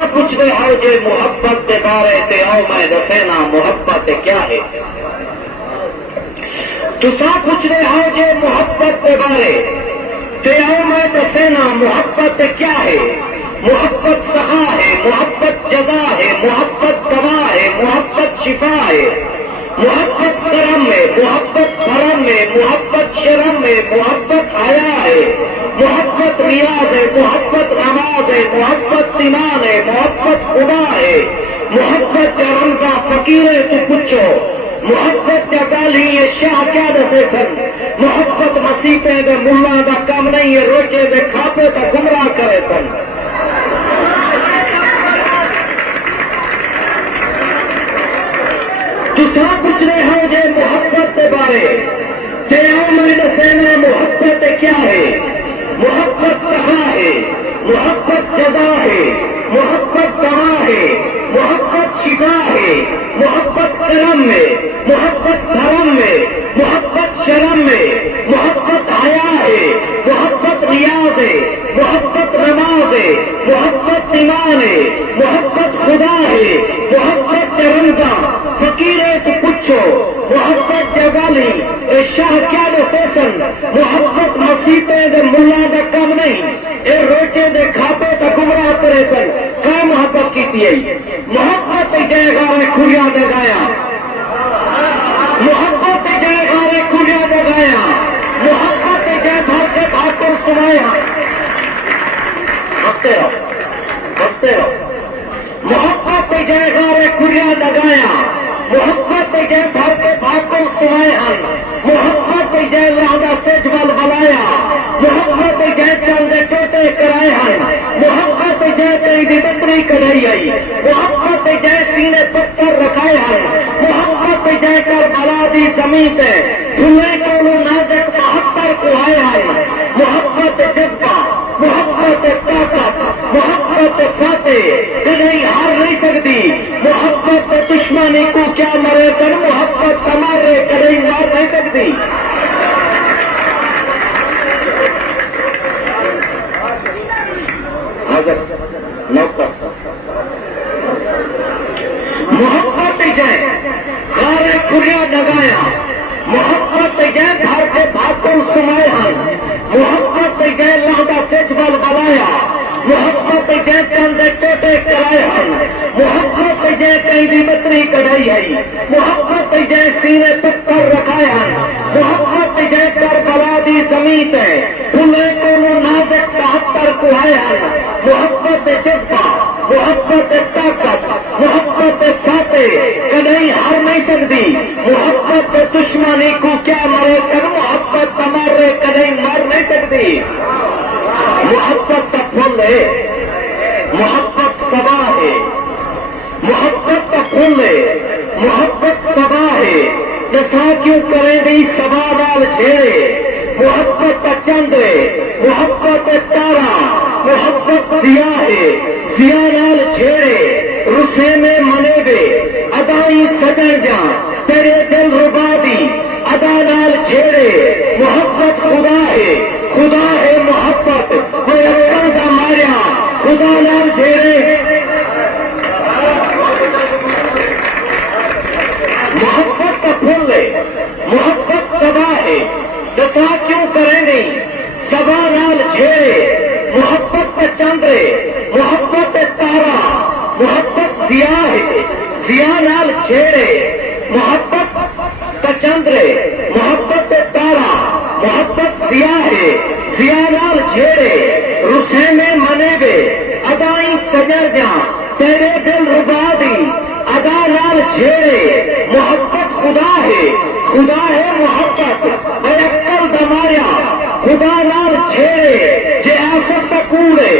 پوچھتے ہو جے محبت کے بارے تے آؤ میں دسینا محبت کیا ہے. تسا پوچھتے ہو جے محبت کے بارے تے آؤ میں دسینا محبت کیا ہے. محبت سخا ہے، محبت جزا ہے، محبت دوا ہے، محبت شفا ہے. محبت کرم میں، محبت بھرم میں، محبت شرم میں، محبت حیا ہے، محبت ریاض ہے، محبت نماز ہے، محبت ایمان ہے، محبت خدا ہے. محبت رمضا فقیر ہے تو پوچھو محبت کا گالی یہ شاہ کیا دسے سن. محبت مسیحے دے ملا دا کام نہیں ہے، روچے دے کھاپے تا گمراہ کرے سن. تسا پوچھ رہے ہو جے محبت کے بارے تے آؤ میں دسینا محبت کیا ہے. محبت کہاں ہے، محبت جزا ہے، محبت دوا ہے، محبت شفا ہے، محبت کرم میں، محبت دھرم میں، محبت شرم میں، محبت حیا ہے، محبت ریاض ہے، محبت نماز ہے، محبت ایمان ہے، محبت خدا ہے، محبت رمضا فقیر ہے تو پوچھو محبت جگالی اے شاہ کیا دسے سن. محبت مسیحے دے ملا دا کم نہیں، اے روٹے دے کھاپے تا گمراہ کرے سن. کیا محبت کی ہے؟ محبت جائے گارے کھڑیا دگایا، محبت جائے گارے کھڑیا دگایا، محبت جائے بھر کے بھاٹوں سنایا. ہنستے رہو. محبت جائے گارے کھڑیا دگایا، محبت جائے بھر کے بھاٹوں سنایا، محبت جائے لہذا سجول بلایا، محبت جائے چندے ٹوٹے کرائے ہیں، محبت جائے تیری بکری کڑھائی آئی، محبت جائے سینے پتھر رکھائے ہیں، محبت جائے کر بلا دی زمین پہ دھلے کو نازک 72 کو آئے ہیں. محبت جذبہ، محبت طاقت، محبت فاتح کہیں ہار نہیں سکتی. محبت دشمنی کو کیا مرے کر محبت تمارے کہیں مار نہیں سکتی. محبت جائے غارے کھڑیا دگایا، محبت جائے گھر کے بھاگوں سمائے ہیں، محبت جائے لہذا سجبل بلایا، محبت جائے چندے ٹوٹے کرائے ہیں، محبت جائے کہیں بھی بکری کڑھائی ہے، محبت جائے سینے پتھر رکھائے ہیں، محبت جائے کر بلا دی زمین ہے پھلے کو نازک 72 کو آئے ہیں. محبت جذبہ، محبت طاقت، محبت فاتح کہیں ہار نہیں سکتی. محبت دشمنی کو کیا مرے کر محبت تمارے کہیں مار نہیں سکتی. محبت کا پھول ہے، محبت سبا ہے، محبت کا پھول ہے، محبت سبا ہے. دسا کیوں کرے گی سبا نال چھیڑے. محبت کا چند ہے، محبت تارا، محبت ضیا ہے، ضیا نال چھیڑے رسے میں منے گے ادائی سجن جا تیرے دل ربا دی ادا نال چھیڑے. محبت خدا ہے، خدا ہے محبت کوئی اکل کا ماریا خدا نال چھیڑے. محبت کا پھول ہے، محبت سبا ہے. دسا کیوں کریں گی سبا نال چھیڑے. محبت کا چند ہے، محبت تارا، محبت ضیا ہے، ضیا نال چھیڑے. محبت کا چند ہے، محبت تارا، محبت ضیا ہے، ضیا نال چھیڑے رسے میں منے گے ادائی سجر جا تیرے دل ربا دی ادا نال چھیڑے. محبت خدا ہے، خدا ہے محبت بے عقل دمایا خدا نال چھیڑے. جے آسف کا کوڑے